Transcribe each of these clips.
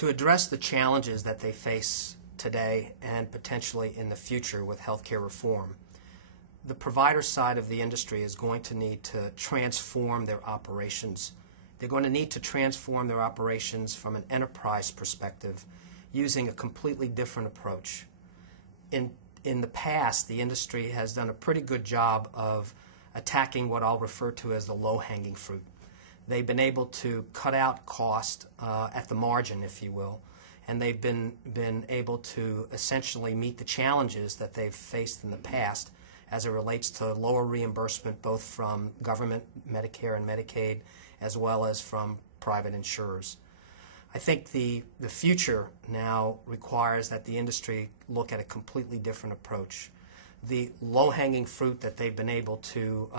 To address the challenges that they face today and potentially in the future with healthcare reform, the provider side of the industry is going to need to transform their operations. They're going to need to transform their operations from an enterprise perspective using a completely different approach. In the past, the industry has done a pretty good job of attacking what I'll refer to as the low-hanging fruit. They've been able to cut out cost at the margin, if you will, and they've been able to essentially meet the challenges that they've faced in the past as it relates to lower reimbursement both from government, Medicare and Medicaid, as well as from private insurers. I think the future now requires that the industry look at a completely different approach. The low-hanging fruit that they've been able to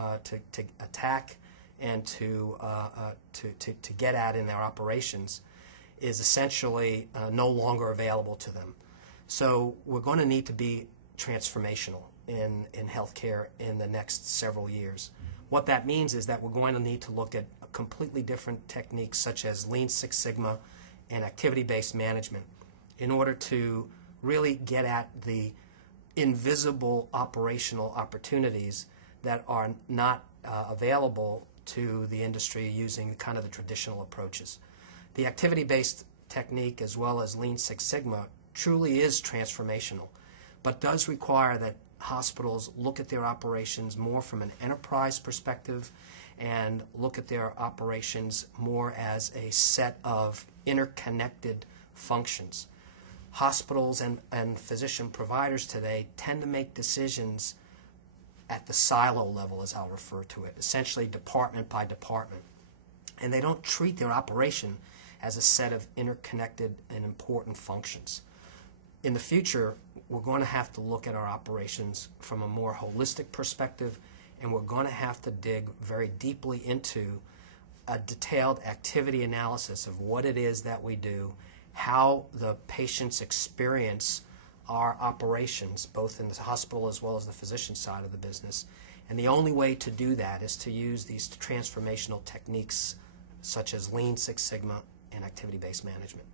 attack and to get at in their operations is essentially no longer available to them. So we're going to need to be transformational in healthcare in the next several years. What that means is that we're going to need to look at completely different techniques such as Lean Six Sigma and activity-based management in order to really get at the invisible operational opportunities that are not available to the industry using kind of the traditional approaches. The activity-based technique as well as Lean Six Sigma truly is transformational, but does require that hospitals look at their operations more from an enterprise perspective and look at their operations more as a set of interconnected functions. Hospitals and physician providers today tend to make decisions at the silo level, as I'll refer to it, essentially department by department. And they don't treat their operation as a set of interconnected and important functions. In the future, we're going to have to look at our operations from a more holistic perspective, and we're going to have to dig very deeply into a detailed activity analysis of what it is that we do, how the patients experience our operations, both in the hospital as well as the physician side of the business. And the only way to do that is to use these transformational techniques such as Lean Six Sigma and activity-based management.